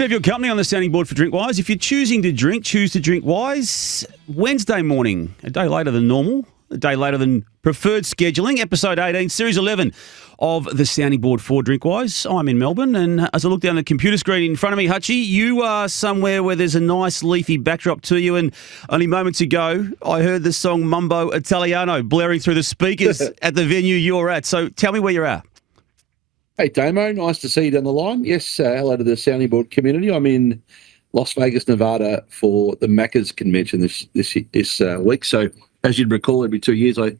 Good to have your company on the sounding board for Drinkwise. If you're choosing to drink, choose to drink wise. Wednesday morning, a day later than normal, a day later than preferred scheduling, episode 18, series 11 of the sounding board for Drinkwise. I'm in Melbourne, and as I look down the computer screen in front of me, Hutchie, you are somewhere where there's a nice leafy backdrop to you, and only moments ago, I heard the song Mumbo Italiano blaring through the speakers at the venue you're at. So tell me where you're at. Hey, Damo, nice to see you down the line. Yes, hello to the sounding board community. I'm in Las Vegas, Nevada for the Macca's convention this week. So as you'd recall, every 2 years I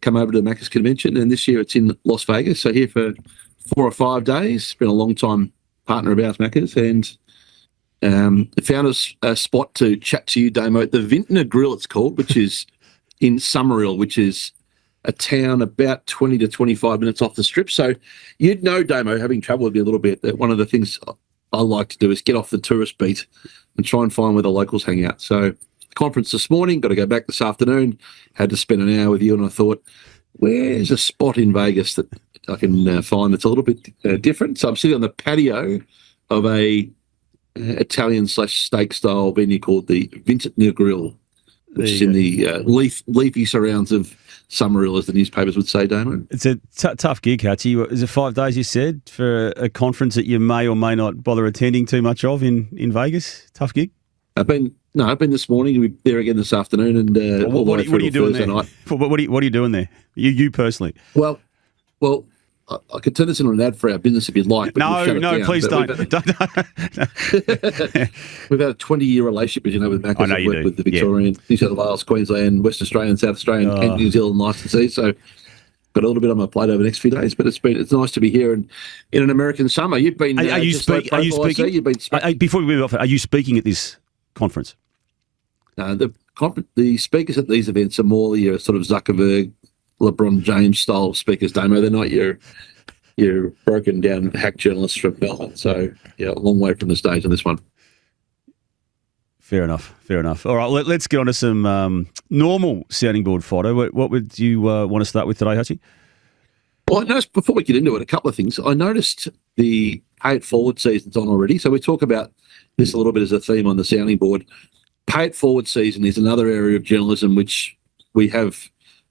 come over to the Macca's convention, and this year it's in Las Vegas. So here for 4 or 5 days. Been a long time partner of ours, Macca's, and found us a spot to chat to you, Damo, at the Vintner Grill, it's called, which is in Summerhill, which is a town about 20 to 25 minutes off the strip. So you'd know, Damo, having travelled with me a little bit, that one of the things I like to do is get off the tourist beat and try and find where the locals hang out. So conference this morning, got to go back this afternoon, had to spend an hour with you, and I thought, where's a spot in Vegas that I can find that's a little bit different? So I'm sitting on the patio of a Italian/steak style venue called the Vintner Grill, which is in the leafy surrounds of Summerhill, as the newspapers would say, Damon. It's a tough gig, Hutchie. Is it 5 days, you said, for a conference that you may or may not bother attending too much of in Vegas? Tough gig? I've been this morning. We'll be there again this afternoon. And what are you doing there? What are you doing there? You personally? Well, I could turn this into an ad for our business if you'd like. But no, please don't. We've had a 20-year relationship, as you know, with Macca's. I know you do. With the Victorian, New South Wales, Queensland, West Australian, South Australian, and New Zealand licensees. So got a little bit on my plate over the next few days, but it's nice to be here in an American summer. You've been. Are you speaking? You've been Before we move off, are you speaking at this conference? The speakers at these events are more your sort of Zuckerberg, LeBron James style speakers, Damo. They're not your broken down hack journalists from Melbourne. So yeah, a long way from the stage on this one. Fair enough. All right, let's get on to some normal sounding board photo. What would you want to start with today, Hutchie? Well, I noticed, before we get into it, a couple of things. I noticed the pay it forward season's on already. So we talk about this a little bit as a theme on the sounding board. Pay it forward season is another area of journalism which we have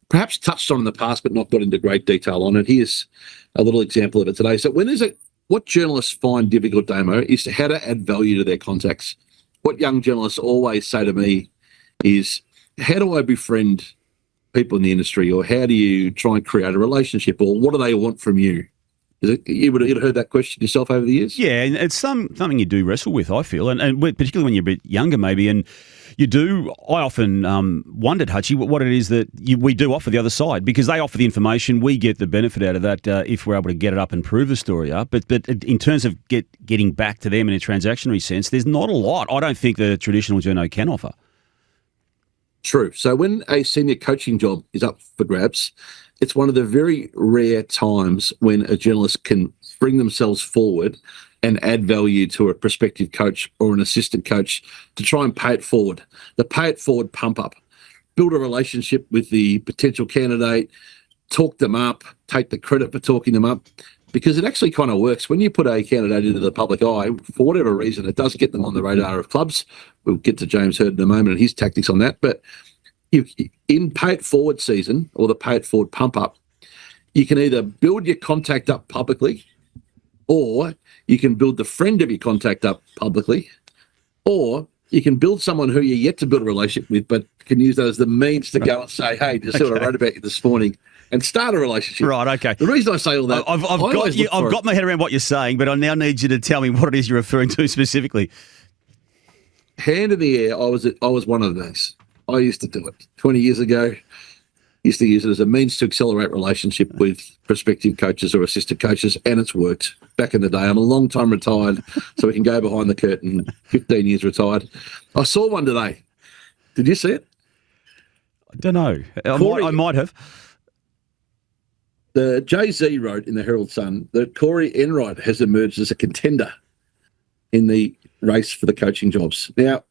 perhaps touched on in the past, but not got into great detail on it. Here's a little example of it today. So what journalists find difficult, Damo, is how to add value to their contacts. What young journalists always say to me is, how do I befriend people in the industry, or how do you try and create a relationship, or what do they want from you? You would have heard that question yourself over the years? Yeah, and it's something you do wrestle with, I feel, and particularly when you're a bit younger maybe, and you do. I often wondered, Hutchie, what it is that we do offer the other side, because they offer the information, we get the benefit out of that if we're able to get it up and prove the story up. But in terms of getting back to them in a transactionary sense, there's not a lot I don't think the traditional journo can offer. True. So when a senior coaching job is up for grabs, it's one of the very rare times when a journalist can bring themselves forward and add value to a prospective coach or an assistant coach to try and pay it forward. The pay it forward pump up. Build a relationship with the potential candidate, talk them up, take the credit for talking them up, because it actually kind of works. When you put a candidate into the public eye, for whatever reason, it does get them on the radar of clubs. We'll get to James Hird in a moment and his tactics on that. But in pay it forward season, or the pay it forward pump up, you can either build your contact up publicly, or you can build the friend of your contact up publicly, or you can build someone who you're yet to build a relationship with, but can use that as the means to go and say, hey, did you see what I wrote about you this morning? And start a relationship. Right, okay. The reason I say all that, I've got my head around what you're saying, but I now need you to tell me what it is you're referring to specifically. Hand in the air, I was one of those. I used to do it 20 years ago. Used to use it as a means to accelerate relationship with prospective coaches or assistant coaches, and it's worked. Back in the day, I'm a long time retired, so we can go behind the curtain. 15 years retired. I saw one today. Did you see it? I don't know. I might have. The Jay-Z wrote in the Herald Sun that Corey Enright has emerged as a contender in the race for the coaching jobs. Now,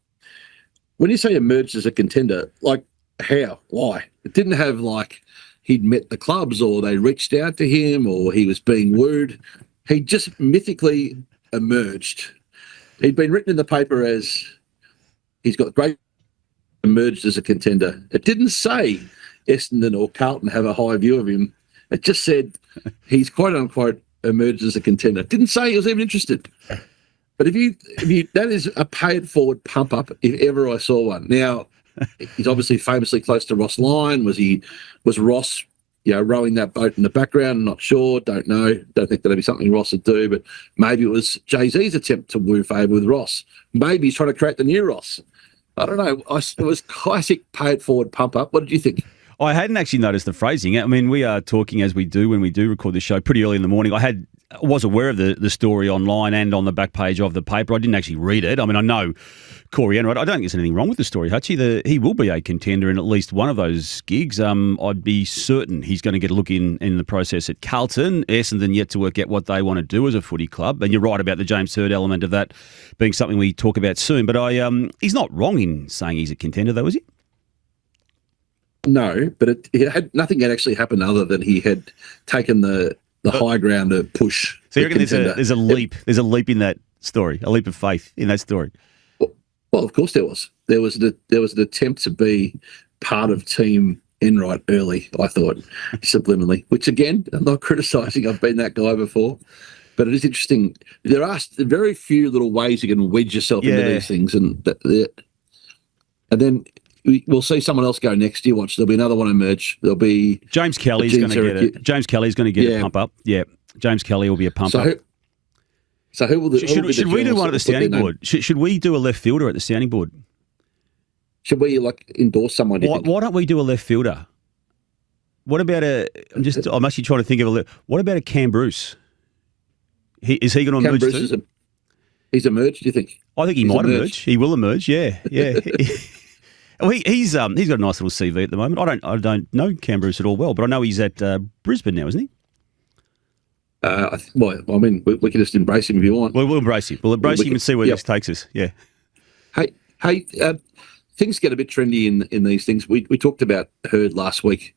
when you say emerged as a contender, like how? Why? It didn't have like he'd met the clubs or they reached out to him or he was being wooed. He just mythically emerged. He'd been written in the paper as he's got great emerged as a contender. It didn't say Essendon or Carlton have a high view of him. It just said he's quote unquote emerged as a contender. It didn't say he was even interested. But if you that is a pay it forward pump up if ever I saw one. Now he's obviously famously close to Ross Lyon. Was Ross rowing that boat in the background? Not sure. Don't know. Don't think that'd be something Ross would do. But maybe it was Jay-Z's attempt to woo favour with Ross. Maybe he's trying to create the new Ross. I don't know. It was classic pay it forward pump up. What did you think? I hadn't actually noticed the phrasing. I mean, we are talking as we do when we do record this show pretty early in the morning. I was aware of the story online and on the back page of the paper. I didn't actually read it. I mean, I know Corey Enright. I don't think there's anything wrong with the story, Hutchie. He will be a contender in at least one of those gigs. I'd be certain he's going to get a look in the process at Carlton. Essendon yet to work out what they want to do as a footy club. And you're right about the James Hird element of that being something we talk about soon. But he's not wrong in saying he's a contender, though, is he? No, but nothing had actually happened other than he had taken the high ground to push. So you reckon there's a leap? There's a leap in that story, a leap of faith in that story. Well, of course there was. There was an attempt to be part of Team Enright early. I thought subliminally, which again, I'm not criticising. I've been that guy before, but it is interesting. There are very few little ways you can wedge yourself into these things, and then. We'll see someone else go next year. Watch, there'll be another one emerge. There'll be James Kelly's going to get it. James Kelly's going to get a pump up. Yeah, James Kelly will be a pump up. So who will the? Should we do one at the sounding board? Should we do a left fielder at the sounding board? Should we endorse someone? Why don't we do a left fielder? What about I'm actually trying to think of what about a Cam Bruce? Is he going to emerge too? He's emerged. Do you think? I think he might emerge. He will emerge. Yeah. Well, he's got a nice little CV at the moment. I don't know Cam Bruce at all well, but I know he's at Brisbane now, isn't he? Well, I mean, we can just embrace him if you want. Well, we'll embrace him. We'll embrace him and see where this takes us. Yeah. Hey, things get a bit trendy in these things. We talked about Hird last week.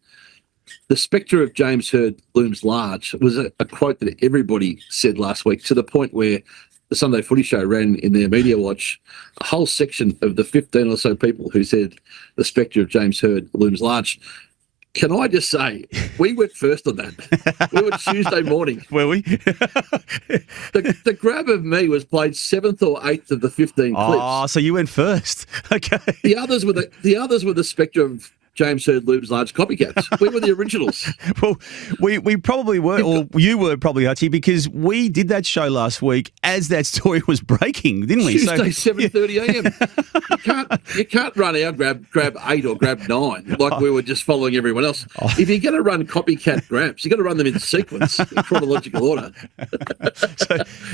The spectre of James Hird looms large was a quote that everybody said last week, to the point where the Sunday Footy Show ran in their media watch a whole section of the 15 or so people who said the spectre of James Hird looms large. Can I just say, we went first on that. We were Tuesday morning. Were we? The grab of me was played 7th or 8th of the 15 clips. Oh, so you went first. Okay. The others were the spectre of James Hird looms large copycats. We were the originals. Well, we probably were, or you were probably, Hutchie, because we did that show last week as that story was breaking, didn't we? Tuesday, 7:30 a.m. You can't run our grab 8 or grab 9 like we were just following everyone else. If you're going to run copycat grabs, you've got to run them in sequence, in chronological order.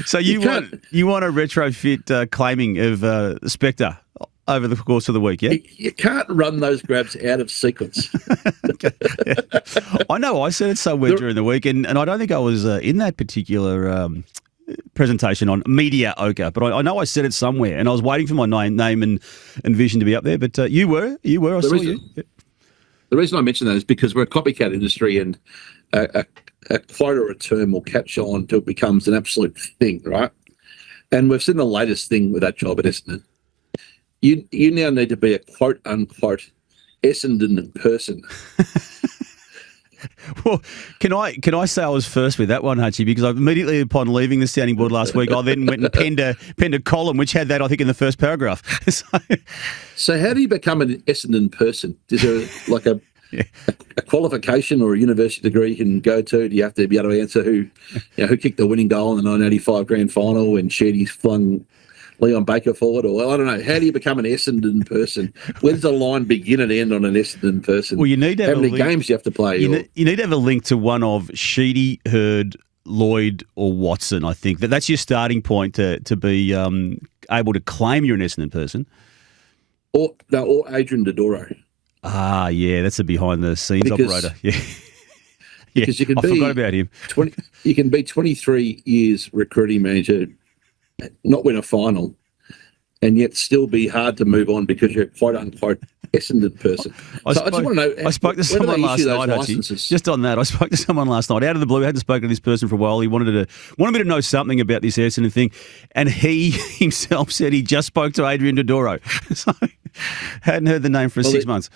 so you want a retrofit claiming of Spectre over the course of the week, yeah? You can't run those grabs out of sequence. Yeah. I know I said it somewhere during the week, and I don't think I was in that particular presentation on Media Ochre, but I know I said it somewhere, and I was waiting for my name and vision to be up there, but you were, I saw you. The reason I mention that is because we're a copycat industry, and a quote or a term will catch on until it becomes an absolute thing, right? And we've seen the latest thing with that job at Essendon. You now need to be a quote unquote Essendon person. Well, can I say I was first with that one, Hutchie? Because I immediately upon leaving the sounding board last week, I then went and penned a column which had that, I think, in the first paragraph. So how do you become an Essendon person? Is there like a qualification or a university degree you can go to? Do you have to be able to answer who kicked the winning goal in the 1985 grand final when Sheedy flung Leon Baker forward? Or I don't know. How do you become an Essendon person? Where does the line begin and end on an Essendon person? Well, you need to have how many games you have to play? You need to have a link to one of Sheedy, Hird, Lloyd, or Watson. I think that's your starting point to be able to claim you're an Essendon person. Or Adrian Dodoro. Ah, yeah, that's a behind the scenes operator. Yeah. Because you can I forgot about him. You can be 23 years recruiting manager, not win a final, and yet still be hard to move on because you're a quote unquote Essendon person. I just want to know. I spoke to someone last night, Hutchie, just on that. I spoke to someone last night out of the blue. I hadn't spoken to this person for a while. He wanted me to know something about this Essendon thing, and he himself said he just spoke to Adrian Dodoro. So hadn't heard the name for 6 months.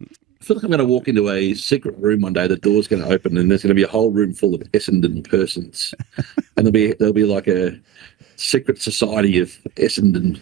I feel like I'm going to walk into a secret room one day. The door's going to open, and there's going to be a whole room full of Essendon persons, and there'll be like a secret society of Essendon.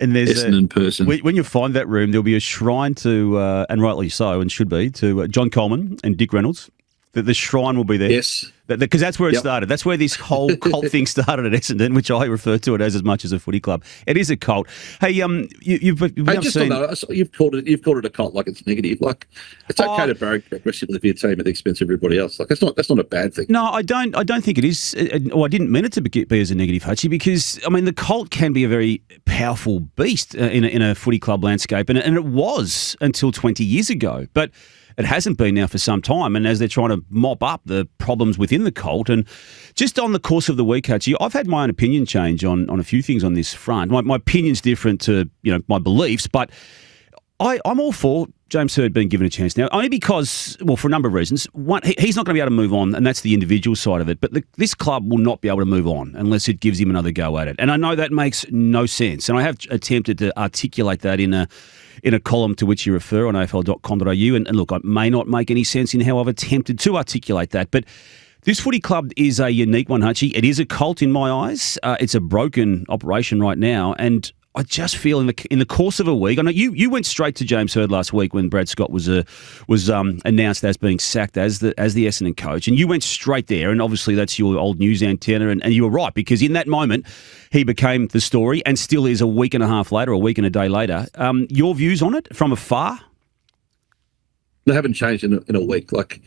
And there's Essendon person. When you find that room, there'll be a shrine to, and rightly so, and should be, to John Coleman and Dick Reynolds. The shrine will be there. Yes. Because that's where it started. That's where this whole cult thing started at Essendon, which I refer to it as much as a footy club. It is a cult. Hey, you've seen... You've called it a cult like it's negative. Like, it's okay to barrack aggressively for your team at the expense of everybody else. Like, that's not a bad thing. No, I don't think it is. Or I didn't mean it to be as a negative, Hutchie, because I mean the cult can be a very powerful beast in a footy club landscape, and it was until 20 years ago, but. It hasn't been now for some time, and as they're trying to mop up the problems within the cult, and just on the course of the week, Hutchie, I've had my own opinion change on a few things on this front. My opinion's different to my beliefs, but I'm all for James Hird being given a chance now, only because, well, for a number of reasons. One, he's not going to be able to move on, and that's the individual side of it, but this club will not be able to move on unless it gives him another go at it. And I know that makes no sense, and I have attempted to articulate that in a column to which you refer on afl.com.au. And look, it may not make any sense in how I've attempted to articulate that, but this footy club is a unique one, Hutchie. It is a cult in my eyes. It's a broken operation right now, and I just feel in the course of a week. I know you went straight to James Hird last week when Brad Scott was announced as being sacked as the Essendon coach, and you went straight there. And obviously that's your old news antenna, and you were right, because in that moment he became the story, and still is a week and a half later, a week and a day later. Your views on it from afar? They haven't changed in a week. Like,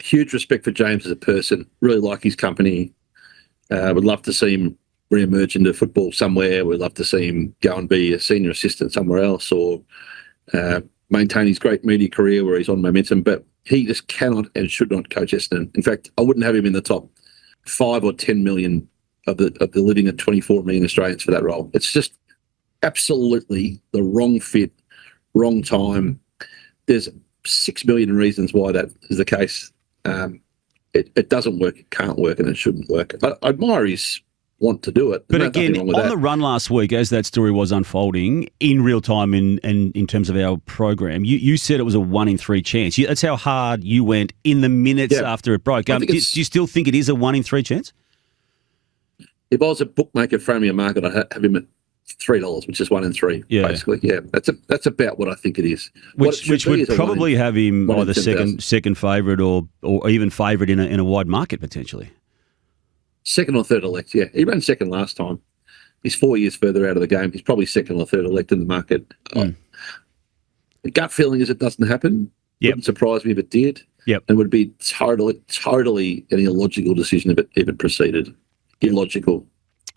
huge respect for James as a person. Really like his company. Would love to see him re-emerge into football somewhere. We'd love to see him go and be a senior assistant somewhere else, or maintain his great media career where he's on momentum. But he just cannot and should not coach Essendon. In fact, I wouldn't have him in the top 5 or 10 million of the living at 24 million Australians for that role. It's just absolutely the wrong fit, wrong time. There's 6 million reasons why that is the case. It doesn't work, it can't work, and it shouldn't work. I admire his want to do it. But again, on the run last week, as that story was unfolding in real time in terms of our program, you said it was a 1 in 3 chance. That's how hard you went in the minutes after it broke. Do you still think it is a 1 in 3 chance? If I was a bookmaker framing a market, I'd have him at $3, which is 1 in 3, basically. Yeah, that's about what I think it is. Which would probably have him either second favourite or even favourite in a wide market potentially. Second or third elect, yeah. He ran second last time. He's 4 years further out of the game. He's probably second or third elect in the market. The gut feeling is it doesn't happen. Wouldn't surprise me if it did. And would be totally an illogical decision if it proceeded. Illogical.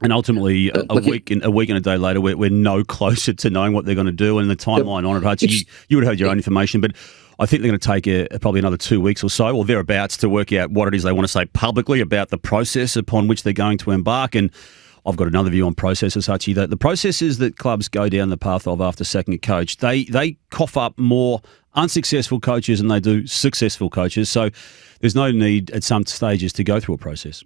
And ultimately, a week and a day later, we're no closer to knowing what they're going to do. And the timeline on it, Hutchie, you would have had your own information, but I think they're going to take probably another 2 weeks or so, or thereabouts, to work out what it is they want to say publicly about the process upon which they're going to embark. And I've got another view on processes, Hutchie. The processes that clubs go down the path of after sacking a coach, they cough up more unsuccessful coaches than they do successful coaches. So there's no need at some stages to go through a process.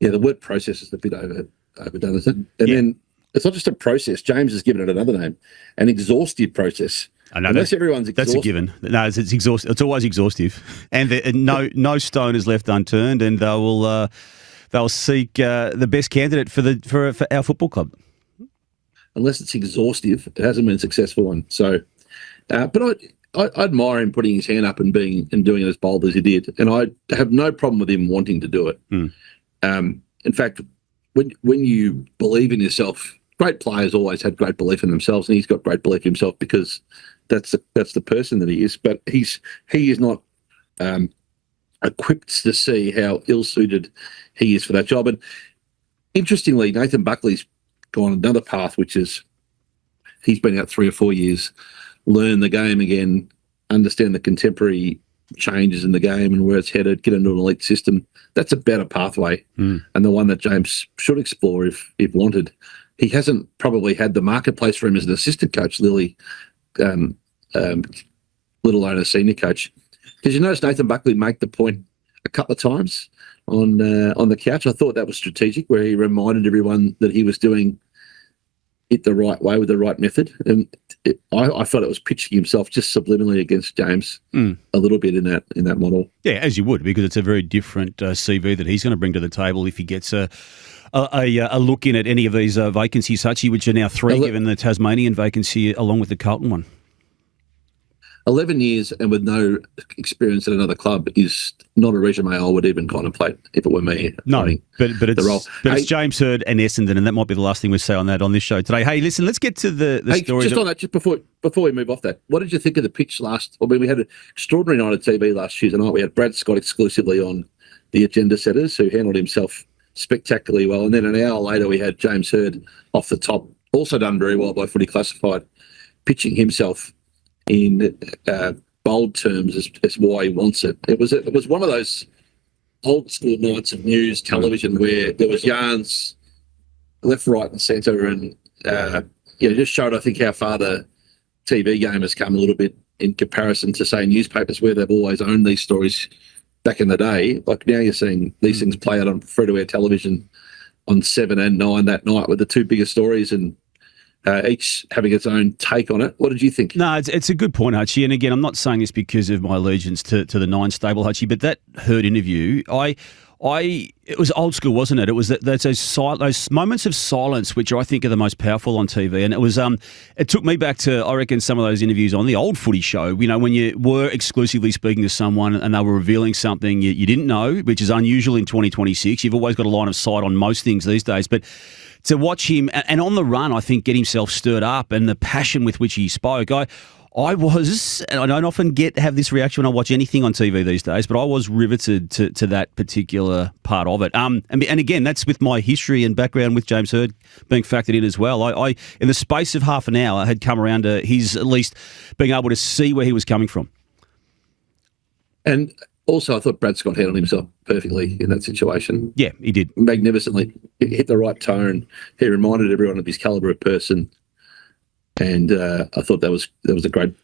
Yeah, the word process is a bit overdone, isn't it? And then it's not just a process. James has given it another name, an exhaustive process. I know unless everyone's exhausted. That's a given. No, it's exhaustive. It's always exhaustive, and no stone is left unturned, and they'll seek the best candidate for our football club. Unless it's exhaustive, it hasn't been a successful one. So, but I admire him putting his hand up and doing it as bold as he did, and I have no problem with him wanting to do it. In fact, when you believe in yourself, great players always have great belief in themselves, and he's got great belief in himself because that's the person that he is. But he is not equipped to see how ill-suited he is for that job. And interestingly, Nathan Buckley's gone another path, which is he's been out 3 or 4 years, learn the game again, understand the contemporary changes in the game and where it's headed, get into an elite system. That's a better pathway and the one that James should explore if wanted. he hasn't probably had the marketplace for him as an assistant coach, Lily, um, let alone a senior coach. Did you notice Nathan Buckley make the point a couple of times on the couch? I thought that was strategic, where he reminded everyone that he was doing it the right way with the right method. And I felt it was pitching himself just subliminally against James a little bit in that model. Yeah, as you would, because it's a very different CV that he's going to bring to the table if he gets a look in at any of these vacancies, Hutchie, which are now 3, given the Tasmanian vacancy along with the Carlton one. 11 years and with no experience at another club is not a resume I would even contemplate if it were me. No, but it's James Hird and Essendon, and that might be the last thing we say on that on this show today. Hey, listen, let's get to the story. Just on that, just before we move off that, what did you think of the pitch last? I mean, we had an extraordinary night of TV last Tuesday night. We had Brad Scott exclusively on the agenda setters, who handled himself spectacularly well, and then an hour later we had James Hird off the top, also done very well by Footy Classified, pitching himself in bold terms as why he wants it. It was one of those old school nights of news television where there was yarns left, right, and centre, and just showed, I think, how far the TV game has come a little bit in comparison to, say, newspapers, where they've always owned these stories back in the day. Like now, you're seeing these things play out on free-to-air television on 7 and 9 that night with the two biggest stories, and each having its own take on it. What did you think? No, it's a good point, Hutchie. And again, I'm not saying this because of my allegiance to the 9 stable, Hutchie, but that Hird interview, it was old school, wasn't it? It was those moments of silence, which I think are the most powerful on TV. And it was it took me back to, I reckon, some of those interviews on the old footy show, when you were exclusively speaking to someone and they were revealing something you didn't know, which is unusual in 2026. You've always got a line of sight on most things these days. But to watch him, and on the run, I think, get himself stirred up, and the passion with which he spoke, I was, and I don't often have this reaction when I watch anything on TV these days, but I was riveted to that particular part of it. And again, that's with my history and background with James Hird being factored in as well. I in the space of half an hour, had come around to his at least being able to see where he was coming from. And also, I thought Brad Scott handled himself perfectly in that situation. Yeah, he did. Magnificently. He hit the right tone. He reminded everyone of his calibre of person. And I thought that was a great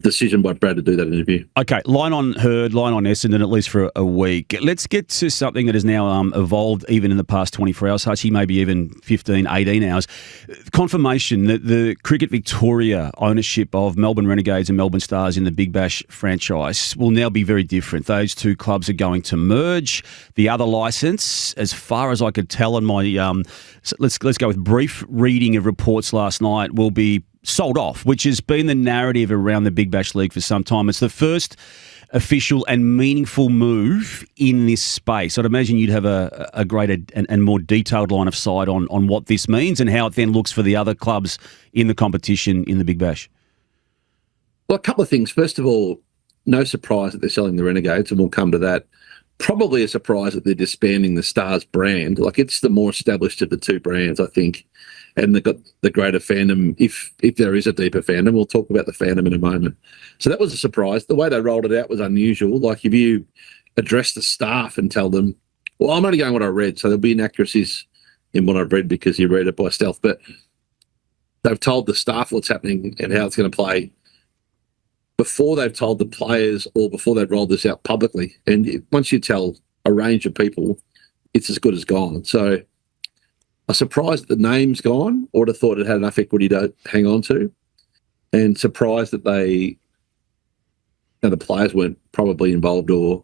decision by Brad to do that interview. Okay, line on Hird, line on Essendon, at least for a week. Let's get to something that has now evolved even in the past 24 hours, Hutchie, maybe even 15, 18 hours. Confirmation that the Cricket Victoria ownership of Melbourne Renegades and Melbourne Stars in the Big Bash franchise will now be very different. Those two clubs are going to merge. The other licence, as far as I could tell in my, let's go with brief reading of reports last night, will be sold off, which has been the narrative around the Big Bash League for some time. It's the first official and meaningful move in this space. I'd imagine you'd have a greater and more detailed line of sight on what this means and how it then looks for the other clubs in the competition in the Big Bash. Well, a couple of things. First of all, no surprise that they're selling the Renegades, and we'll come to that. Probably a surprise that they're disbanding the Stars brand. Like, it's the more established of the two brands, I think. And they've got the greater fandom, if there is a deeper fandom. We'll talk about the fandom in a moment. So that was a surprise. The way they rolled it out was unusual. Like, if you address the staff and tell them, well, I'm only going what I read, so there'll be inaccuracies in what I've read because you read it by stealth, but they've told the staff what's happening and how it's going to play before they've told the players or before they've rolled this out publicly. And once you tell a range of people, it's as good as gone. So I'm surprised that the name's gone, or would have thought it had enough equity to hang on to, and surprised that the players weren't probably involved or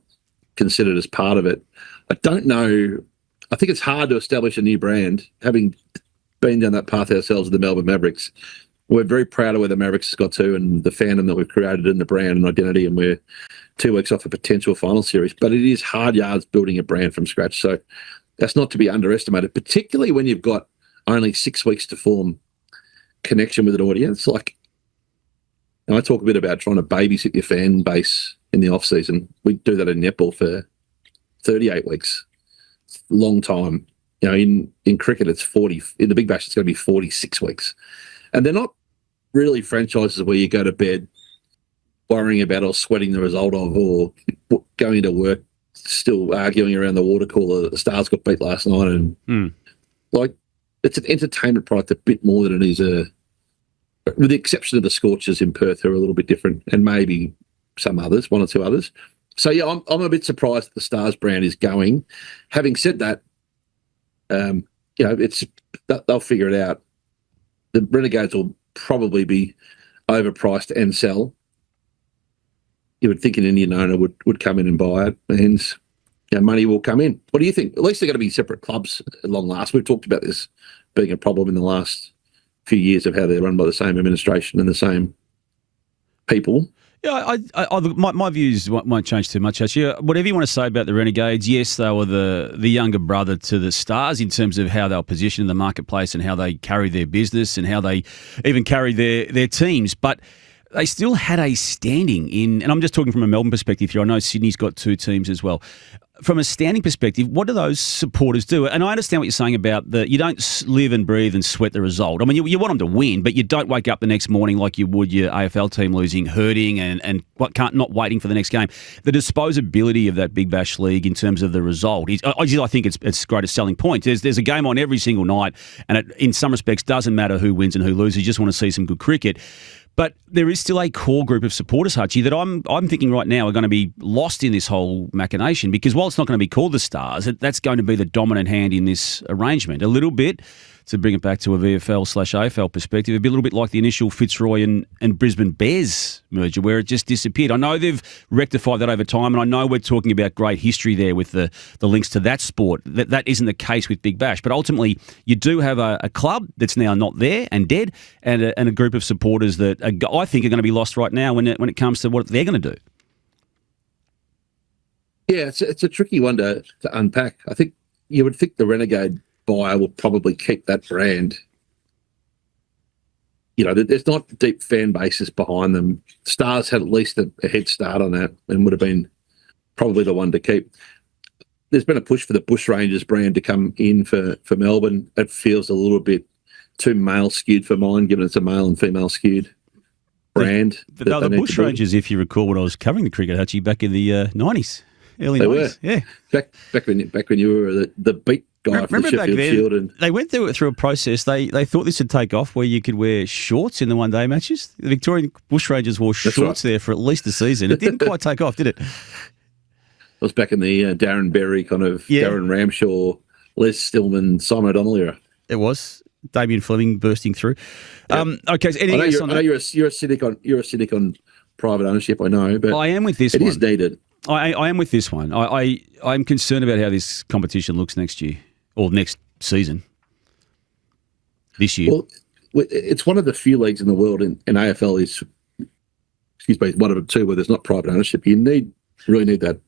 considered as part of it. I don't know. I think it's hard to establish a new brand, having been down that path ourselves with the Melbourne Mavericks. We're very proud of where the Mavericks has got to and the fandom that we've created in the brand and identity, and we're 2 weeks off a potential final series. But it is hard yards building a brand from scratch. So that's not to be underestimated, particularly when you've got only 6 weeks to form connection with an audience. Like, and I talk a bit about trying to babysit your fan base in the off-season. We do that in netball for 38 weeks. It's a long time. In cricket, it's 40. In the Big Bash, it's going to be 46 weeks. And they're not really franchises where you go to bed worrying about or sweating the result of, or going to work still arguing around the water cooler that the Stars got beat last night. And like, it's an entertainment product a bit more than it is with the exception of the Scorchers in Perth, who are a little bit different, and maybe some others, one or two others. So yeah, I'm a bit surprised that the Stars brand is going. Having said that, they'll figure it out. The Renegades will probably be overpriced and sell. You would think an Indian owner would come in and buy it, and money will come in. What do you think? At least they're going to be separate clubs at long last. We've talked about this being a problem in the last few years of how they're run by the same administration and the same people. Yeah, my views won't change too much, actually. Whatever you want to say about the Renegades, yes, they were the younger brother to the Stars in terms of how they were positioned in the marketplace and how they carry their business and how they even carry their teams. But they still had a standing in, and I'm just talking from a Melbourne perspective here. I know Sydney's got two teams as well. From a standing perspective, what do those supporters do? And I understand what you're saying about you don't live and breathe and sweat the result. I mean, you want them to win, but you don't wake up the next morning like you would your AFL team losing, hurting and not waiting for the next game. The disposability of that Big Bash League in terms of the result, I think it's greatest selling point. There's a game on every single night, and it, in some respects, doesn't matter who wins and who loses. You just want to see some good cricket. But there is still a core group of supporters, Hutchie, that I'm thinking right now are going to be lost in this whole machination, because while it's not going to be called the Stars, that's going to be the dominant hand in this arrangement. A little bit, to bring it back to a VFL/AFL perspective, it'd be a little bit like the initial Fitzroy and Brisbane Bears merger, where it just disappeared. I know they've rectified that over time, and I know we're talking about great history there with the links to that sport. That isn't the case with Big Bash. But ultimately, you do have a club that's now not there and dead, and a group of supporters that I think are going to be lost right now when it comes to what they're going to do. Yeah, it's a tricky one to unpack. I think you would think the Renegade buyer will probably keep that brand. There's not deep fan bases behind them. Stars had at least a head start on that and would have been probably the one to keep. There's been a push for the Bushrangers brand to come in for Melbourne. It feels a little bit too male skewed for mine, given it's a male and female skewed brand. The Bushrangers, if you recall when I was covering the cricket, Hutchie, back in the 90s. Early they 90s, were. Yeah. Back when you were the beat guy for the Sheffield Shield. And they went through a process. They thought this would take off where you could wear shorts in the one-day matches. The Victorian Bushrangers wore shorts there for at least a season. It didn't quite take off, did it? It was back in the Darren Berry kind of Darren Ramshaw, Les Stillman, Simon O'Donnell era. It was. Damien Fleming bursting through. Yep. Okay, so anything else on that? I know you're a cynic on private ownership, I know, but I am with this one. It is needed. I am with this one. I'm concerned about how this competition looks next year or next season. This year. Well, it's one of the few leagues in the world, and AFL is, one of the two where there's not private ownership. You really need that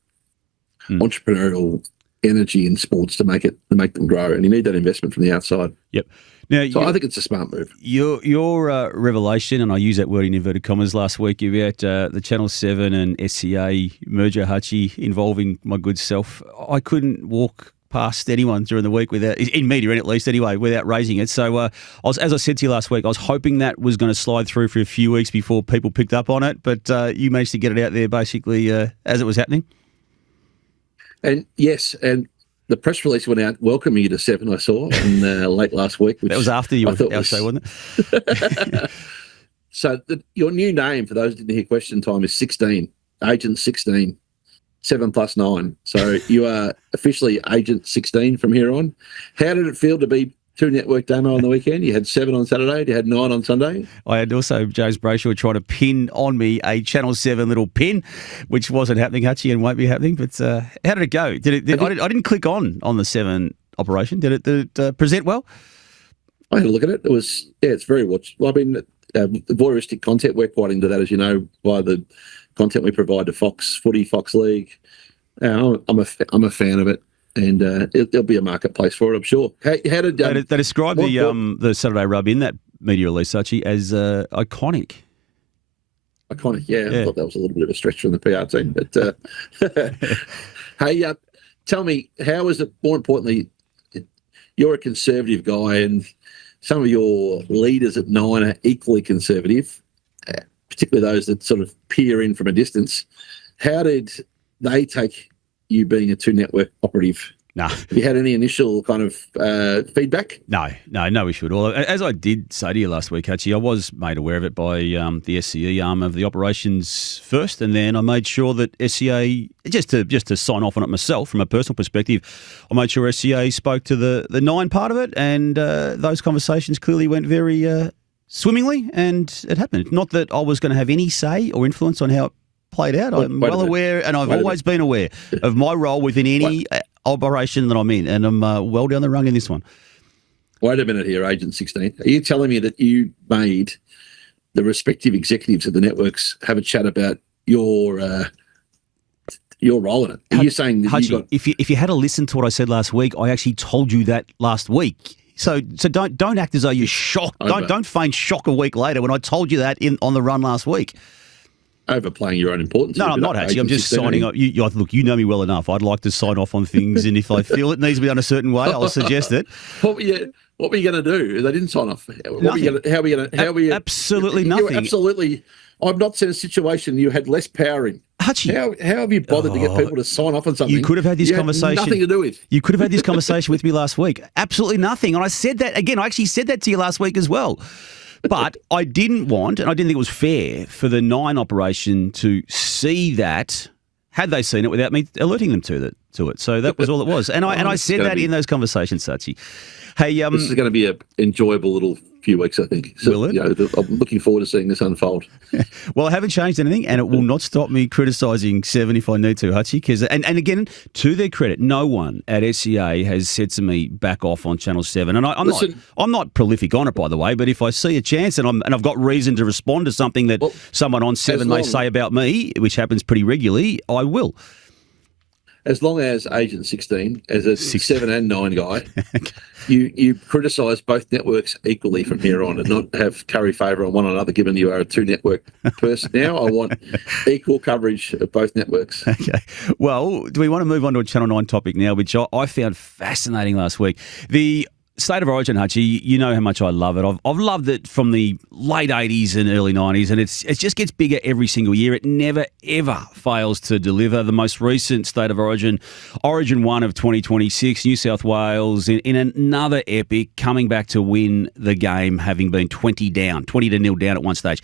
entrepreneurial energy in sports to make them grow, and you need that investment from the outside. Yep. Now, so I think it's a smart move. Your revelation, and I use that word in inverted commas last week, about the Channel 7 and SCA merger, Hutchie, involving my good self. I couldn't walk past anyone during the week without, in media at least anyway, without raising it. So as I said to you last week, I was hoping that was going to slide through for a few weeks before people picked up on it, but you managed to get it out there basically as it was happening. And yes, and the press release went out welcoming you to 7, I saw, late last week. Which that was after you were our show, wasn't it? So your new name, for those who didn't hear question time, is 16, Agent 16, 7 + 9. So you are officially Agent 16 from here on. How did it feel to be 2 network demo on the weekend? You had 7 on Saturday, you had 9 on Sunday. I had also James Bracey trying to pin on me a Channel 7 little pin, which wasn't happening, Hutchie, and won't be happening. But how did it go? I didn't click on the 7 operation. Did it present well? I had a look at it. It was, it's very watched. Well, I mean, voyeuristic content, we're quite into that, as you know, by the content we provide to Fox Footy, Fox League. I'm a fan of it. And there'll be a marketplace for it, I'm sure. How did they describe the Saturday rub in that media release, Hutchie, as iconic? Iconic, yeah. I thought that was a little bit of a stretch from the PR team. But hey, tell me, how is it? More importantly, you're a conservative guy, and some of your leaders at Nine are equally conservative, particularly those that sort of peer in from a distance. How did they take you being a 2 network operative No. Have you had any initial kind of feedback? No issue at all. As I did say to you last week, Hutchie, I was made aware of it by the SCE arm of the operations first, and then I made sure that SCA, just to sign off on it myself from a personal perspective, I made sure SCA spoke to the 9 part of it, and those conversations clearly went very swimmingly, and it happened. Not that I was going to have any say or influence on how it played out. I'm well aware, and I've always been aware of my role within any operation that I'm in, and I'm well down the rung in this one. Wait a minute here, Agent 16. Are you telling me that you made the respective executives of the networks have a chat about your role in it? Are you saying that Hutchie, if you had to listen to what I said last week, I actually told you that last week. So don't act as though you're shocked. Don't feign shock a week later when I told you that on the run last week. Overplaying your own importance. No, I'm not actually. I'm just signing up. Look, you know me well enough. I'd like to sign off on things, and if I feel it needs to be done a certain way, I'll suggest it. What were you going to do? They didn't sign off. How are we going to? Absolutely nothing. Absolutely. I've not seen a situation you had less power in. Hutchie, how have you bothered to get people to sign off on something? You could have had this conversation. Nothing to do with. You could have had this conversation with me last week. Absolutely nothing. And I said that again. I actually said that to you last week as well. But I didn't want, and I didn't think it was fair for the 9 operation to see that, had they seen it, without me alerting them to it. So that was all it was. And I said that in those conversations, Sachi. Hey, this is going to be an enjoyable little few weeks, I think. So, will it? I'm looking forward to seeing this unfold. Well, I haven't changed anything, and it will not stop me criticising 7 if I need to, Hutchie. And again, to their credit, no one at SCA has said to me, back off on Channel 7. And I'm not prolific on it, by the way, but if I see a chance and I've got reason to respond to something that someone on 7 may say about me, which happens pretty regularly, I will. As long as Agent 16, as a 7 and 9 guy, you criticise both networks equally from here on and not have curry favour on one another, given you are a 2-network person now. I want equal coverage of both networks. Okay. Well, do we want to move on to a Channel 9 topic now, which I found fascinating last week? The State of Origin, Hutchie, you know how much I love it. I've loved it from the late 80s and early 90s, and it just gets bigger every single year. It never, ever fails to deliver. The most recent State of Origin, Origin 1 of 2026, New South Wales, in another epic, coming back to win the game, having been 20 to 0 down at one stage.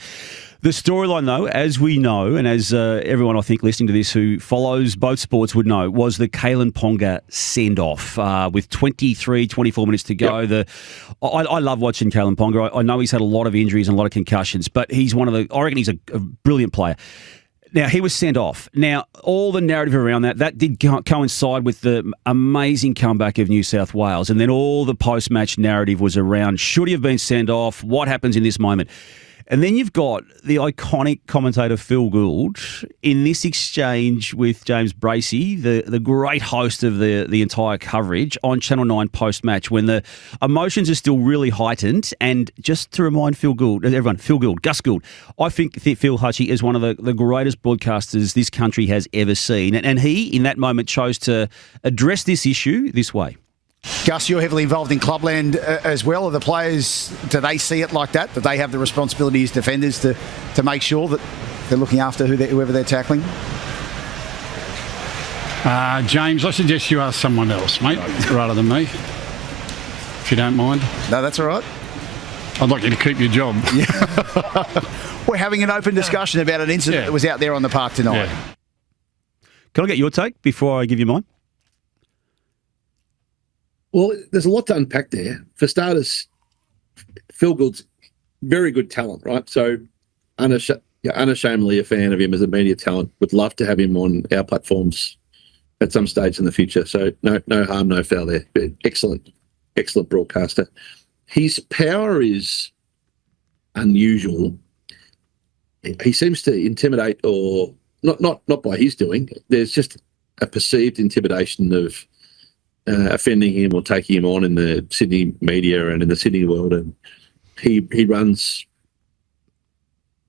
The storyline, though, as we know, and as everyone I think listening to this who follows both sports would know, was the Kalen Ponga send-off with 24 minutes to go. Yep. I love watching Kalen Ponga. I know he's had a lot of injuries and a lot of concussions, but he's I reckon he's a brilliant player. Now, he was sent off. Now, all the narrative around that did coincide with the amazing comeback of New South Wales, and then all the post-match narrative was around, should he have been sent off? What happens in this moment? And then you've got the iconic commentator Phil Gould in this exchange with James Bracey, the great host of the entire coverage on Channel 9 post-match, when the emotions are still really heightened. And just to remind Phil Gould, Gus Gould, I think Phil Hutchie is one of the greatest broadcasters this country has ever seen. And he, in that moment, chose to address this issue this way. Gus, you're heavily involved in clubland as well. Are the players, do they see it like that they have the responsibility as defenders to make sure that they're looking after whoever they're tackling? James, I suggest you ask someone else, mate, rather than me, if you don't mind. No, that's all right. I'd like you to keep your job. Yeah. We're having an open discussion about an incident that was out there on the park tonight. Yeah. Can I get your take before I give you mine? Well, there's a lot to unpack there. For starters, Phil Gould's very good talent, right? So unashamedly a fan of him as a media talent. Would love to have him on our platforms at some stage in the future. So no harm, no foul there. Excellent broadcaster. His power is unusual. He seems to intimidate, or not by his doing. There's just a perceived intimidation of offending him or taking him on in the Sydney media and in the Sydney world. And he runs.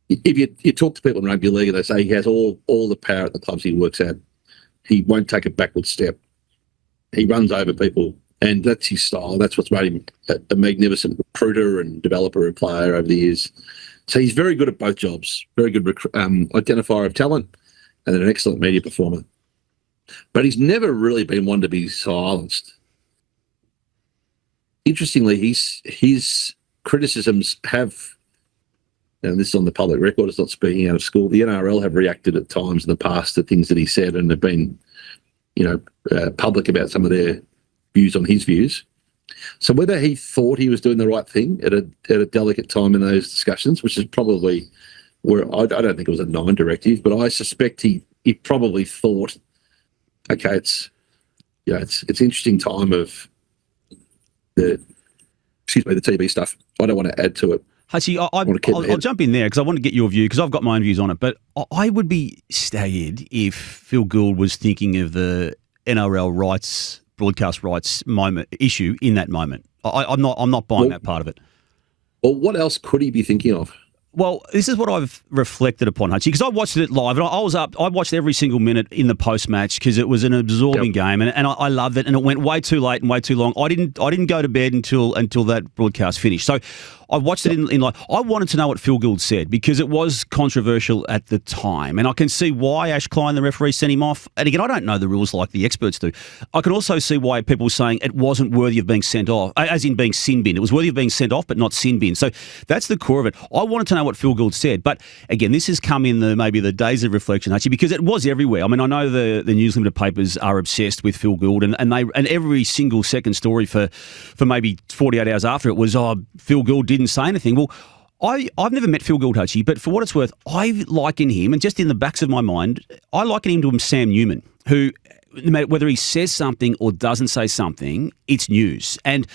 If you talk to people in rugby league, they say he has all the power at the clubs he works at. He won't take a backward step. He runs over people, and that's his style. That's what's made him a magnificent recruiter and developer and player over the years. So he's very good at both jobs. Very good identifier of talent, and an excellent media performer. but he's never really been one to be silenced. Interestingly, his criticisms have, and this is on the public record, it's not speaking out of school, the NRL have reacted at times in the past to things that he said and have been, public about some of their views on his views. So whether he thought he was doing the right thing at a delicate time in those discussions, which is probably where I don't think it was a 9 directive, but I suspect he probably thought, okay, it's interesting time of the TV stuff. I don't want to add to it. Hutchie, I'll jump in there because I want to get your view because I've got my own views on it. But I would be staggered if Phil Gould was thinking of the NRL rights, broadcast rights issue in that moment. I'm not buying that part of it. Well, what else could he be thinking of? Well, this is what I've reflected upon, Hutchie, because I watched it live and I watched every single minute in the post-match because it was an absorbing game and I loved it and it went way too late and way too long. I didn't go to bed until that broadcast finished. So I watched it in like I wanted to know what Phil Gould said because it was controversial at the time. And I can see why Ash Klein, the referee, sent him off. And again, I don't know the rules like the experts do. I can also see why people were saying it wasn't worthy of being sent off, as in being sin bin. It was worthy of being sent off, but not sin bin. So that's the core of it. I wanted to know what Phil Gould said. But again, this has come in maybe the days of reflection, actually, because it was everywhere. I mean, I know the News Limited papers are obsessed with Phil Gould and every single second story for maybe 48 hours after it was, Phil Gould didn't say anything. Well, I've never met Phil Gould, Hutchie, but for what it's worth, I liken him, and just in the backs of my mind, I liken him to Sam Newman, who, no matter whether he says something or doesn't say something, it's news. And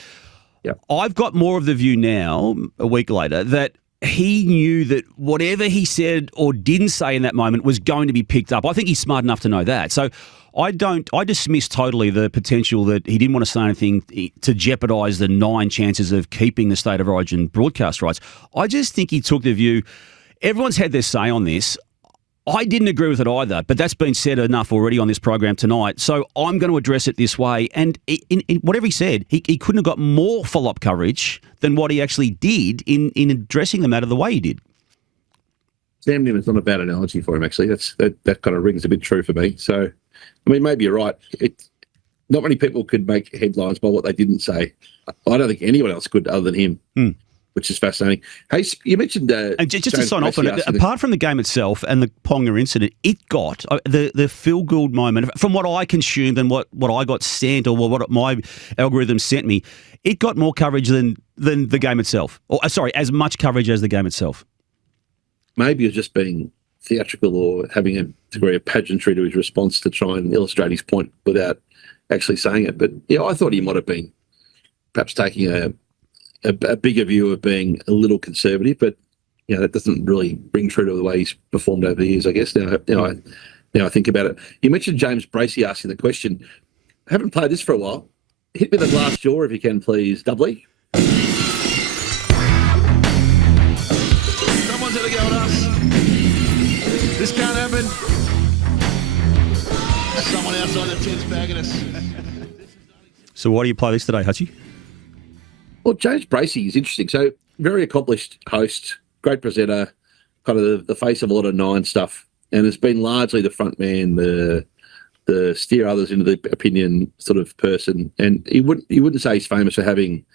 I've got more of the view now, a week later, that he knew that whatever he said or didn't say in that moment was going to be picked up. I think he's smart enough to know that. So I dismiss totally the potential that he didn't want to say anything to jeopardise the 9 chances of keeping the State of Origin broadcast rights. I just think he took the view, everyone's had their say on this. I didn't agree with it either, but that's been said enough already on this program tonight. So I'm going to address it this way. And in whatever he said, he couldn't have got more follow-up coverage than what he actually did in addressing the matter the way he did. Sam Newman's not a bad analogy for him, actually. That kind of rings a bit true for me. So, I mean, maybe you're right. Not many people could make headlines by what they didn't say. I don't think anyone else could other than him, which is fascinating. Hey, you mentioned... and just to sign off on it, apart from the game itself and the Ponga incident, it got the Phil Gould moment, from what I consumed and what I got sent or what my algorithm sent me, it got more coverage than the game itself. Or as much coverage as the game itself. Maybe it's just being theatrical or having a degree of pageantry to his response to try and illustrate his point without actually saying it. But I thought he might have been perhaps taking a bigger view of being a little conservative, but that doesn't really ring true to the way he's performed over the years, I guess. Now I think about it. You mentioned James Bracey asking the question. I haven't played this for a while. Hit me the glass jaw if you can, please, Doubly. Someone's had a go at us. This can't happen. Someone outside the tent's bagging us. So why do you play this today, Hutchie? Well, James Bracey is interesting. So very accomplished host, great presenter, kind of the face of a lot of Nine stuff, and has been largely the front man, the steer others into the opinion sort of person. And he wouldn't say he's famous for having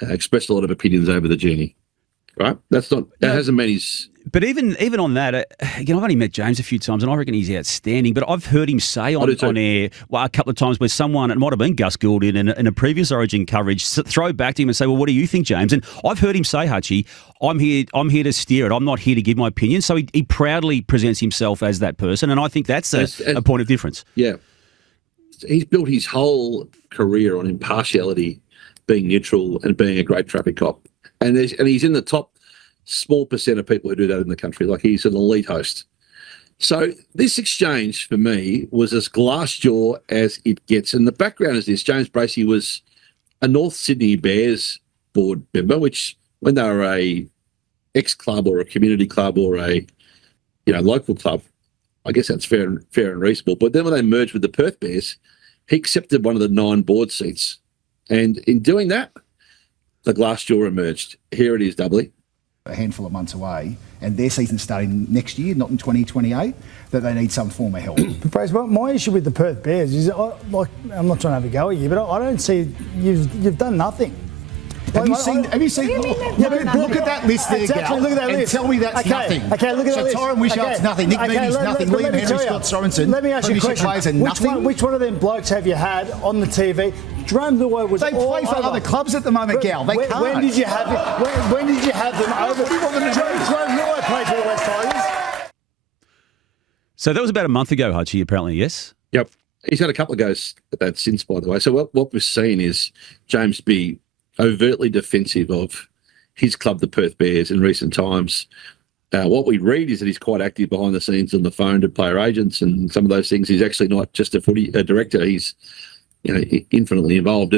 expressed a lot of opinions over the journey, right? That hasn't been his. But even on that, I've only met James a few times, and I reckon he's outstanding. But I've heard him say on air a couple of times where someone, it might have been Gus Gould in a previous Origin coverage, throw back to him and say, "Well, what do you think, James?" And I've heard him say, "Hutchie, I'm here to steer it. I'm not here to give my opinion." So he proudly presents himself as that person, and I think that's a point of difference. Yeah, he's built his whole career on impartiality, being neutral, and being a great traffic cop, and he's in the top small percent of people who do that in the country. Like, he's an elite host. So this exchange for me was as glassjaw as it gets. And the background is this: James Bracey was a North Sydney Bears board member, which when they were a ex-club or a community club or a local club, I guess that's fair and reasonable. But then when they merged with the Perth Bears, he accepted one of the 9 board seats. And in doing that, the glassjaw emerged. Here it is, Doubly. A handful of months away, and their season's starting next year, not in 2028, that they need some form of help. But Brace, my issue with the Perth Bears is, I'm not trying to have a go at you, but I don't see you've done nothing. Have you seen? Look at that list there, exactly, Gal, look at that and list. tell me that's nothing. Okay, look at that list. So Tyron Wishart's nothing. Nick Meaney's nothing. Liam Henry, Scott Sorensen. Let me ask you a question. Which one of them blokes have you had on the TV? Jerome Luai was They play for other clubs at the moment, Gal. They can't. When did you have them? When did you have them over? What do you want them to do? Jerome Luai played for the West Tigers. So that was about a month ago, Hutchie, apparently, yes? Yep. He's had a couple of goes at that since, by the way. So what we've seen is James be overtly defensive of his club, the Perth Bears, in recent times. What we read is that he's quite active behind the scenes on the phone to player agents and some of those things. He's actually not just a director. He's infinitely involved.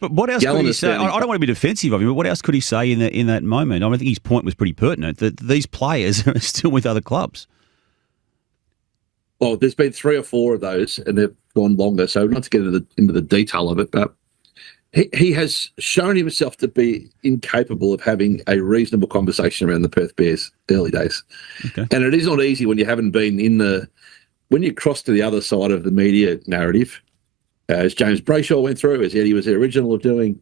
But what else could he say? I don't want to be defensive of him, but what else could he say in that moment? I think his point was pretty pertinent, that these players are still with other clubs. Well, there's been 3 or 4 of those, and they've gone longer. So not to get into the detail of it, but he has shown himself to be incapable of having a reasonable conversation around the Perth Bears early days. Okay. And it is not easy when you haven't been when you cross to the other side of the media narrative, as James Bracey went through, as Eddie was the original of doing.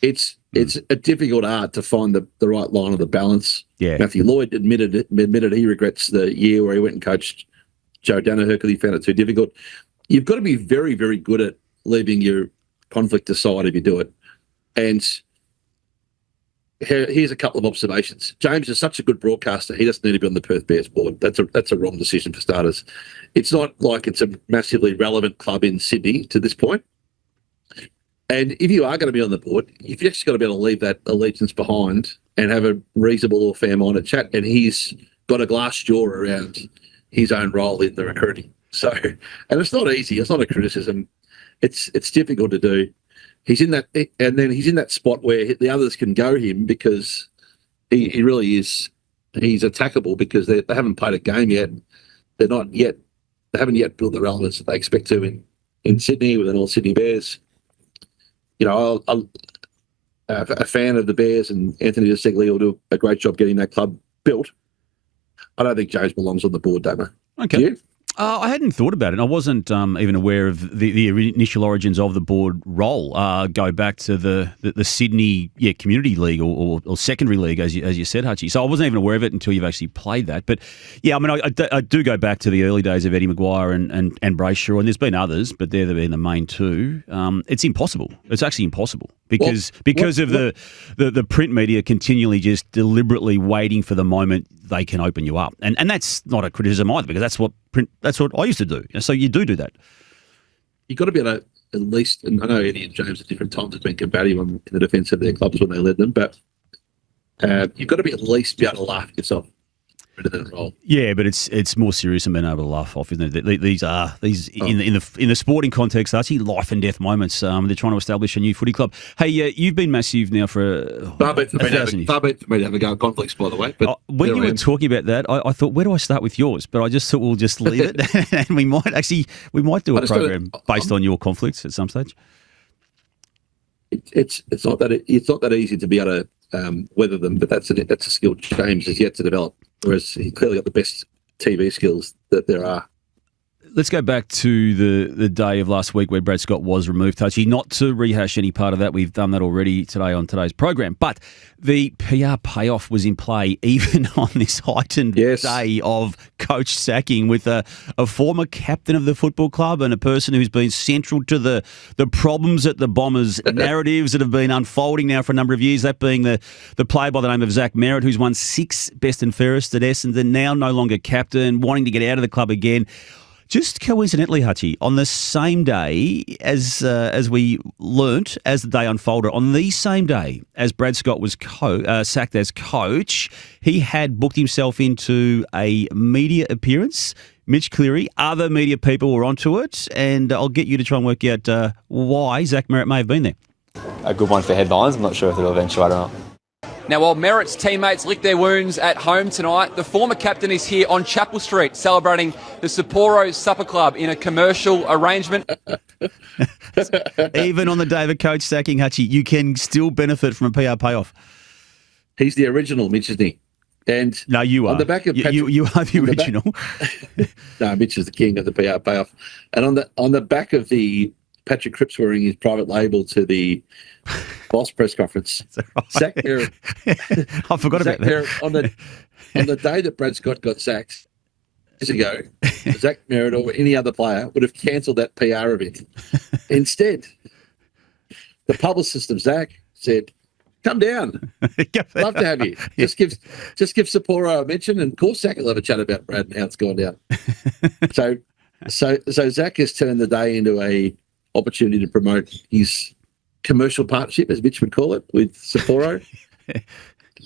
It's a difficult art to find the right line of the balance. Yeah. Matthew Lloyd admitted he regrets the year where he went and coached Joe Danaher because he found it too difficult. You've got to be very, very good at leaving your conflict aside if you do it. And here's a couple of observations. James is such a good broadcaster, he doesn't need to be on the Perth Bears board. That's a wrong decision for starters. It's not like it's a massively relevant club in Sydney to this point. And if you are going to be on the board, you've actually got to be able to leave that allegiance behind and have a reasonable or fair-minded chat. And he's got a glass jaw around his own role in the recruiting. So, and it's not easy. It's not a criticism. It's difficult to do. He's in that, and then he's in that spot where the others can go him because he really is. He's attackable because they haven't played a game yet. They haven't yet built the relevance that they expect to in Sydney with the North Sydney Bears. I'm a fan of the Bears, and Anthony DeSegli will do a great job getting that club built. I don't think James belongs on the board, Damo. Okay. Do you? I hadn't thought about it. I wasn't even aware of the initial origins of the board role. Go back to the Sydney Community League or secondary league, as you said, Hutchie. So I wasn't even aware of it until you've actually played that. But yeah, I mean, I do go back to the early days of Eddie Maguire and Bracey, and there's been others, but they've been the main two. It's impossible. It's actually impossible because of the print media continually just deliberately waiting for the moment they can open you up, and that's not a criticism either, because that's what I used to do. So you do that. You've got to be able to at least, and I know Eddie and James at different times have been combative in the defence of their clubs when they led them, but you've got to be at least be able to laugh at yourself into that role. Yeah, but it's more serious than being able to laugh off, isn't it? These in the sporting context, actually life and death moments. They're trying to establish a new footy club. Hey, you've been massive now for far better for me to have a go at conflicts, by the way. But when you were talking about that, I thought, where do I start with yours? But I just thought we'll just leave it, and we might do a program based on your conflicts at some stage. It's not that easy to be able to weather them, but that's a skill James has yet to develop. Whereas he clearly got the best TV skills that there are. Let's go back to the day of last week where Brad Scott was removed, Hutchie. Not to rehash any part of that. We've done that already today on today's program. But the PR payoff was in play even on this heightened day of coach sacking with a former captain of the football club and a person who's been central to the problems at the Bombers narratives that have been unfolding now for a number of years, that being the player by the name of Zach Merritt, who's won 6 best and fairest at Essendon, now no longer captain, wanting to get out of the club again. Just coincidentally, Hutchie, on the same day as we learnt, as the day unfolded, on the same day as Brad Scott was sacked as coach, he had booked himself into a media appearance. Mitch Cleary, other media people were onto it, and I'll get you to try and work out why Zach Merritt may have been there. A good one for headlines. I'm not sure if it'll eventuate or not. Now, while Merritt's teammates lick their wounds at home tonight, the former captain is here on Chapel Street celebrating the Sapporo Supper Club in a commercial arrangement. Even on the day of a coach sacking, Hutchie, you can still benefit from a PR payoff. He's the original, Mitch, isn't he? And No, you are. on the back of Patrick, you are the original. No, Mitch is the king of the PR payoff. And on the back of the Patrick Cripps wearing his private label to the Boss press conference, Zach Merritt. I forgot about that. Merritt, on the day that Brad Scott got sacked years ago, Zach Merritt or any other player would have cancelled that PR event. Instead, the publicist of Zach said, "Come down. Love to have you. Just give Sapporo a mention, and of course Zach will have a chat about Brad and how it's gone down." So Zach has turned the day into a opportunity to promote his commercial partnership, as Mitch would call it, with Sapporo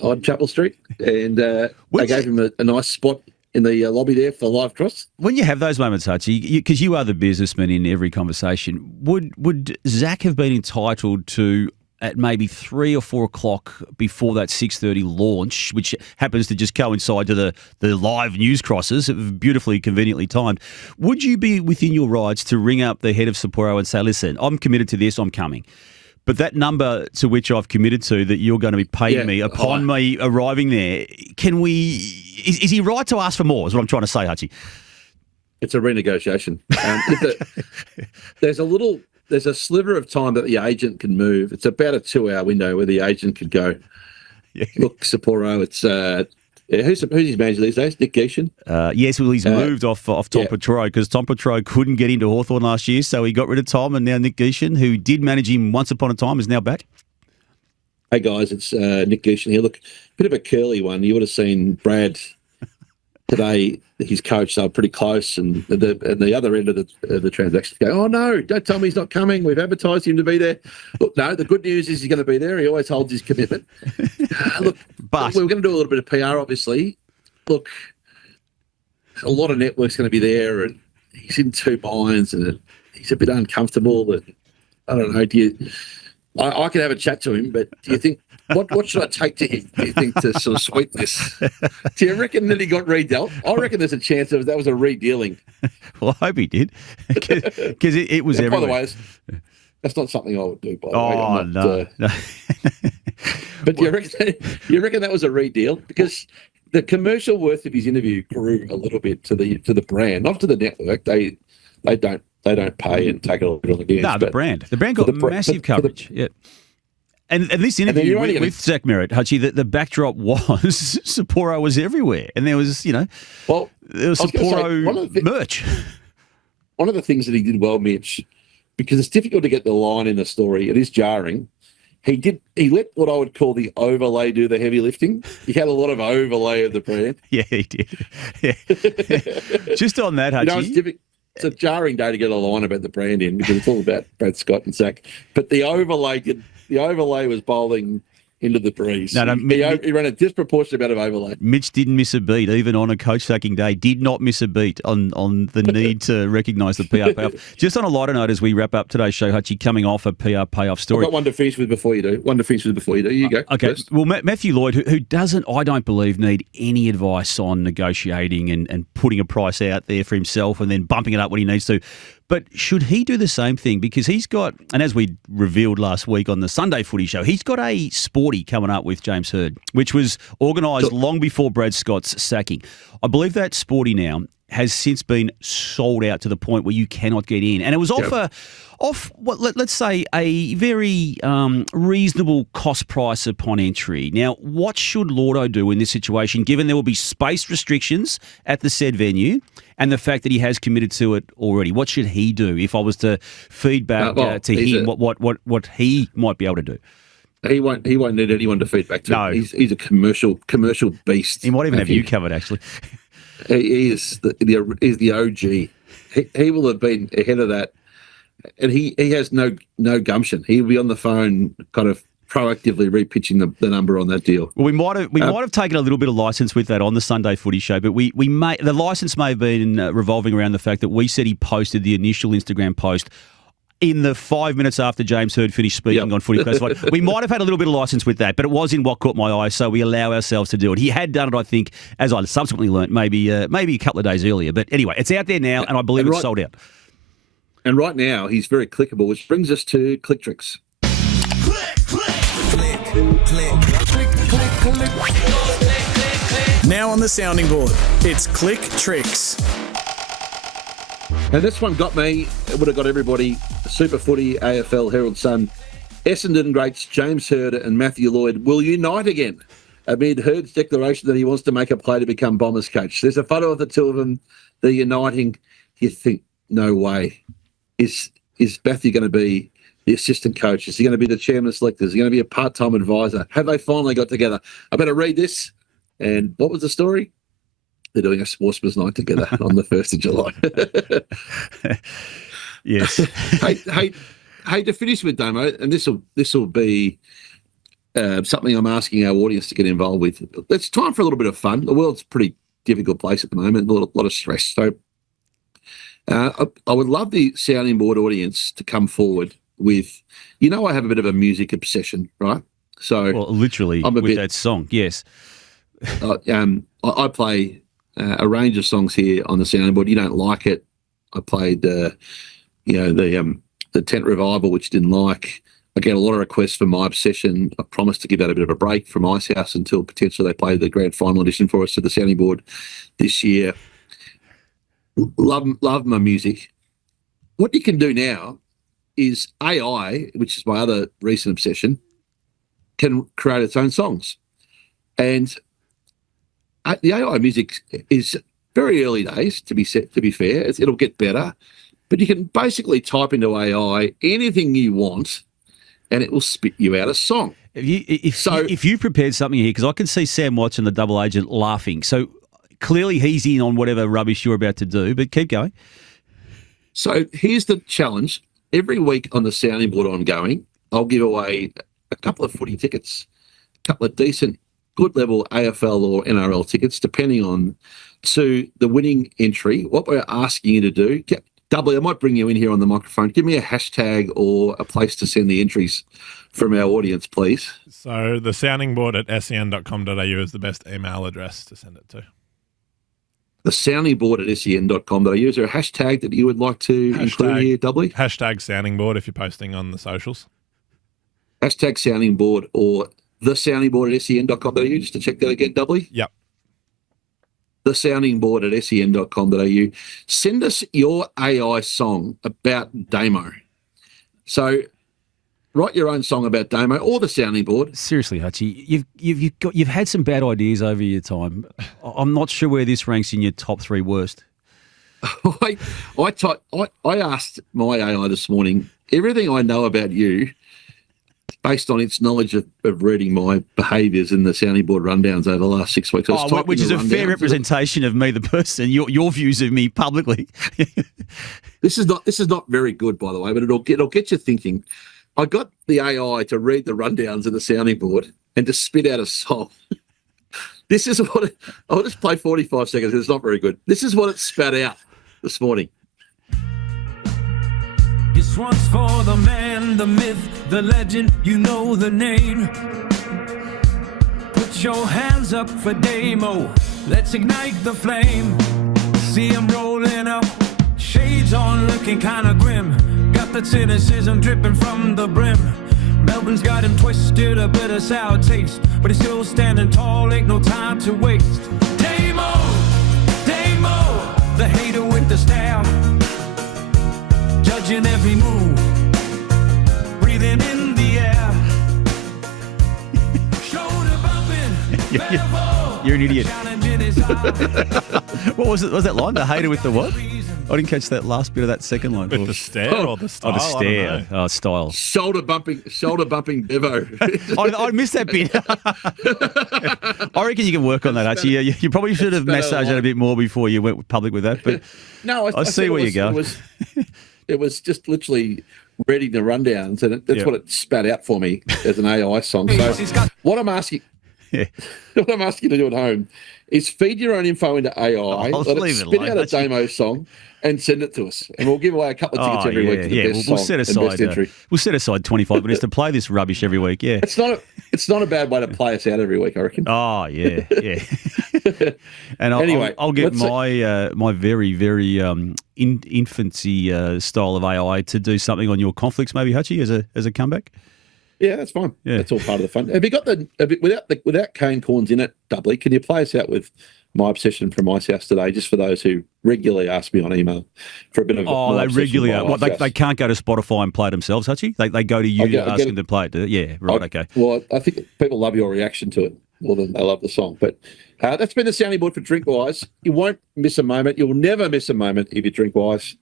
on Chapel Street, and they gave him a nice spot in the lobby there for the live cross. When you have those moments, Hutchie, because you are the businessman in every conversation, would Zach have been entitled to, at maybe 3 or 4 o'clock before that 6:30 launch, which happens to just coincide to the live news crosses, beautifully, conveniently timed, would you be within your rights to ring up the head of Sapporo and say, "Listen, I'm committed to this, I'm coming. But that number to which I've committed to that you're going to be paying me upon me arriving there, is he right to ask for more, is what I'm trying to say, Hutchie? It's a renegotiation. There's a sliver of time that the agent can move. It's about a 2-hour window where the agent could go, "Look, Sapporo, it's who's his manager these days? Nick Geishan?" Yes, well, he's moved off Tom Petro because Tom Petro couldn't get into Hawthorn last year, so he got rid of Tom, and now Nick Geishan, who did manage him once upon a time, is now back. Hey guys, it's Nick Geishan here. Look, bit of a curly one. You would have seen Brad today. His coach, they were pretty close, and the other end of the transaction go, "Oh no, don't tell me he's not coming. We've advertised him to be there." Look, no, the good news is he's going to be there. He always holds his commitment. Look, but we're going to do a little bit of PR, obviously. Look, a lot of network's going to be there, and he's in two minds, and he's a bit uncomfortable. And I don't know. I can have a chat to him, but do you think? What should I take to him, do you think, to sort of sweeten this? Do you reckon that he got redealt? I reckon there's a chance that was a redealing. Well, I hope he did, because it was everywhere. By the way, that's not something I would do, by the way. No. But you reckon that was a redeal? Because the commercial worth of his interview grew a little bit to the brand, not to the network. They don't pay and take it all on the news. No, the brand got massive coverage. Yeah. And this interview with Zach Merritt, Hutchie, the backdrop was Sapporo was everywhere, and there was, there was Sapporo merch. One of the things that he did well, Mitch, because it's difficult to get the line in the story, it is jarring. He let what I would call the overlay do the heavy lifting. He had a lot of overlay of the brand. Yeah, he did. Yeah. Just on that, Hutchie. It's a jarring day to get a line about the brand in because it's all about Brad Scott and Zach. But the overlay was bowling into the breeze. No, he ran a disproportionate amount of overlay. Mitch didn't miss a beat, even on a coach sacking day. Did not miss a beat on the need to recognise the PR payoff. Just on a lighter note, as we wrap up today's show, Hutchie, coming off a PR payoff story. I've got one to finish with before you do. You go. Okay. First. Well, Matthew Lloyd, who doesn't, I don't believe, need any advice on negotiating and putting a price out there for himself and then bumping it up when he needs to. But should he do the same thing? Because he's got, and as we revealed last week on the Sunday Footy Show, he's got a sporty coming up with James Hird, which was organised long before Brad Scott's sacking. I believe that sporty now has since been sold out to the point where you cannot get in. And it was let's say a very reasonable cost price upon entry. Now, what should Lordo do in this situation, given there will be space restrictions at the said venue and the fact that he has committed to it already? What should he do if I was to feed back to him what he might be able to do? He won't need anyone to feed back to. No. He's a commercial beast. He might even have you covered, actually. He is the OG. He will have been ahead of that, and he has no gumption. He'll be on the phone, kind of proactively repitching the number on that deal. Well, we might have taken a little bit of license with that on the Sunday Footy Show, but the license may have been revolving around the fact that we said he posted the initial Instagram post in the 5 minutes after James Hird finished speaking on Footy Classified. We might have had a little bit of license with that, but it was in what caught my eye, so we allow ourselves to do it. He had done it, I think, as I subsequently learnt, maybe a couple of days earlier. But anyway, it's out there now, and I believe it's sold out. And right now, he's very clickable, which brings us to Click Tricks. Click, click, click, click, click, click, click. Now on the sounding board, it's Click Tricks. And this one got me. It would have got everybody. Super Footy, AFL, Herald Sun. Essendon greats James Hird and Matthew Lloyd will unite again amid Hird's declaration that he wants to make a play to become Bombers coach. There's a photo of the two of them. They're uniting. You think, no way. Is Matthew going to be the assistant coach? Is he going to be the chairman of selectors? Is he going to be a part-time advisor? Have they finally got together? I better read this. And what was the story? They're doing a sportsman's night together on the 1st of July. Yes. Hey, to finish with, Damo, and this will be something I'm asking our audience to get involved with. It's time for a little bit of fun. The world's a pretty difficult place at the moment, a lot of stress. So I would love the sounding board audience to come forward with, I have a bit of a music obsession, right? So literally with that song, yes. I play a range of songs here on the sounding board. You don't like it. I played, the Tent Revival, which you didn't like. I get a lot of requests for My Obsession. I promised to give that a bit of a break from Ice House until potentially they play the grand final edition for us to the sounding board this year. Love my music. What you can do now is AI, which is my other recent obsession, can create its own songs. And the AI music is very early days, to be fair. It'll get better. But you can basically type into AI anything you want and it will spit you out a song. If you prepared something here, because I can see Sam Watson, the double agent, laughing. So clearly he's in on whatever rubbish you're about to do, but keep going. So here's the challenge. Every week on the sounding board ongoing, I'll give away a couple of footy tickets, a couple of decent, good level AFL or NRL tickets, depending on to the winning entry. What we're asking you to do, I might bring you in here on the microphone. Give me a hashtag or a place to send the entries from our audience, please. So the sounding board at sen.com.au is the best email address to send it to. The sounding board at sen.com.au. Is there a hashtag that you would like to include here, Dudley? Hashtag sounding board if you're posting on the socials. Hashtag sounding board or the sounding board at sen.com.au, just to check that again, Dudley? Yep. The sounding board at sen.com.au. Send us your AI song about Damo. So write your own song about Damo or the sounding board. Seriously, Hutchie, you've had some bad ideas over your time. I'm not sure where this ranks in your top 3 worst. I asked my AI this morning everything I know about you, based on its knowledge of reading my behaviours in the sounding board rundowns over the last 6 weeks. Which is a fair representation of me, the person, your views of me publicly. This is not very good, by the way, but it'll get you thinking. I got the AI to read the rundowns of the sounding board and to spit out a song. This is what I'll just play 45 seconds. It's not very good. This is what it spat out this morning. This one's for the man, the myth, the legend, you know the name. Put your hands up for Damo. Let's ignite the flame. See him rolling up, shades on, looking kinda grim. Got the cynicism dripping from the brim. Melbourne's got him twisted, a bit of sour taste, but he's still standing tall, ain't no time to waste. Damo, the hater with the stare, judging every move, breathing in the air. Shoulder bumping, You're an idiot. What was it? Was that line? The hater with the what? I didn't catch that last bit of that second line. With the stare or the style? Oh, the stare. Oh, style. Shoulder bumping Bevo. I missed that bit. I reckon you can work on that, actually. You probably should have massaged that a bit more before you went public with that. But no, I see where you go. It was just literally reading the rundowns, and that's what it spat out for me as an AI song. So what I'm asking you to do at home is feed your own info into AI, let it spit out a Damo song, and send it to us, and we'll give away a couple of tickets every week to the best song and best entry. We'll set aside 25 minutes to play this rubbish every week. Yeah, it's not a bad way to play us out every week, I reckon. Oh yeah. And I'll get my very very infancy style of AI to do something on your conflicts, maybe, Hutchie, as a comeback. Yeah, that's fine. Yeah. That's all part of the fun. Have you got without cane corns in it, doubly? Can you play us out with My Obsession from Ice House today, just for those who regularly ask me on email for a bit of. Oh, My they Obsession regularly by are. What, Ice House. they can't go to Spotify and play it themselves, Hutchie? They go to you to ask them to play it. Yeah, right, okay. Well, I think people love your reaction to it more than they love the song. But that's been the sounding board for Drink Wise. You won't miss a moment. You'll never miss a moment if you drink wise.